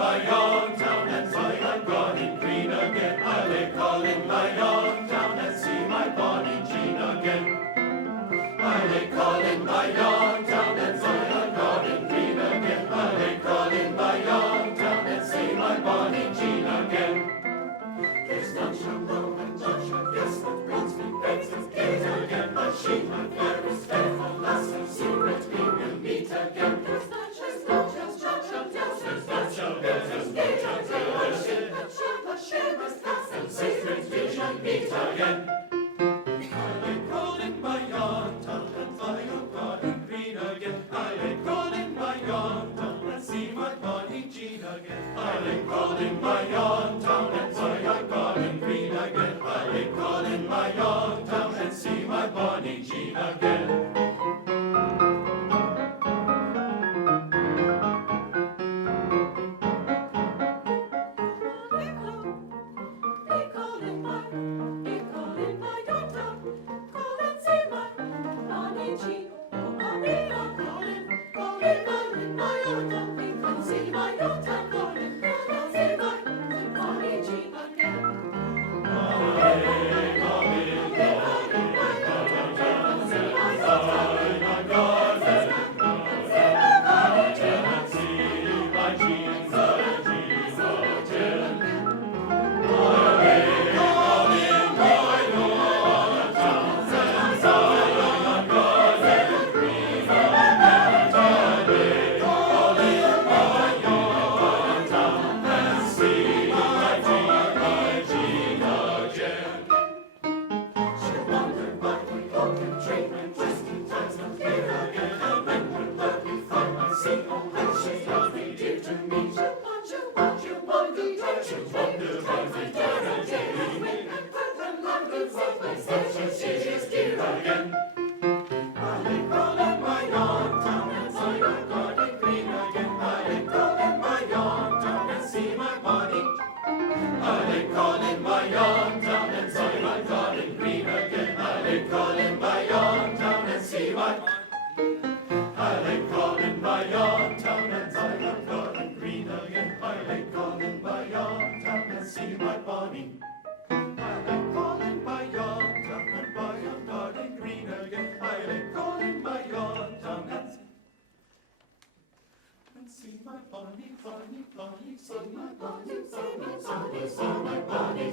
my young town and see my bonny green again. I lay calling my young town and see my bonny Jean again. I lay calling my young town and see my garden green again. I lay calling my young town and see my bonny Jean again. There's none shall know and none shall guess that brings me beds and gate again. But she, my fairest faithful lass, in secret we will meet again. There's none shall know, there's none shall tell, there's none shall know, there's none shall tell, but she must pass, and secret we shall meet again. I lay calling my young town and my garden green again. I lay calling my young town and see my bonny Jean again. I lay calling my young town and see my garden green again. I lay calling my young town and see my bonny Jean again. See my bonny, bonny, bonny, see my bonny, bonny, see my bonny.